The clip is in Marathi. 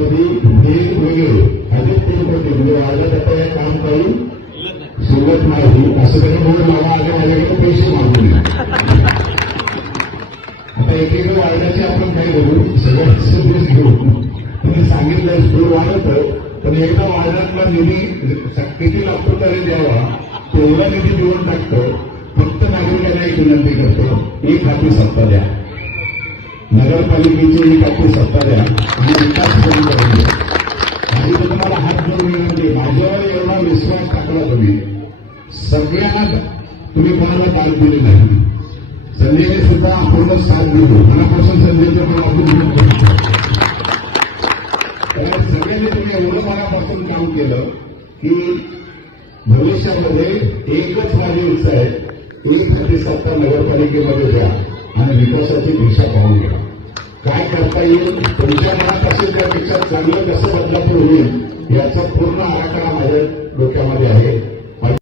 मध्ये वेगवेगळे अधिक तीन म्हणजे वाढलं तर हे काम काही सुरुवात नाही असं त्याच्यामुळे मला आले माझ्याकडे पैसे मागवले नये आता एकेका वाढण्याची आपण काय करू? सगळं सगळं घेऊ तुम्ही सांगितलं स्कूल वाढतं पण एकदा वाढण्यातला निधी किती लागतो तरी द्यावा. तेवढा निधी देऊन टाकतो. फक्त नागरिकांना एक विनंती करतो. एक हाती सत्ता द्या. नगरपालिकेची एक सत्ता द्या. आणि विकास करून करून द्या आणि तुम्हाला हात जोडून विनंती माझ्यावर एवढा विश्वास टाकला तुम्ही सगळ्यांना तुम्ही कोणाला बाद दिली नाही. संजयने सुद्धा आपण साथ दिली. मनापासून संजयचं मला आपण कारण सगळ्यांनी तुम्ही एवढं मनापासून काम केलं की भविष्यामध्ये एकच माझी इच्छा आहे एक खाली सत्ता नगरपालिकेमध्ये द्या. आणि विकासाची दिशा पाहून घ्या. काय करता येईल? तुमच्या मनात असेल त्यापेक्षा चांगलं कसं बदलापूर होईल याचा पूर्ण आराखडा माझ्या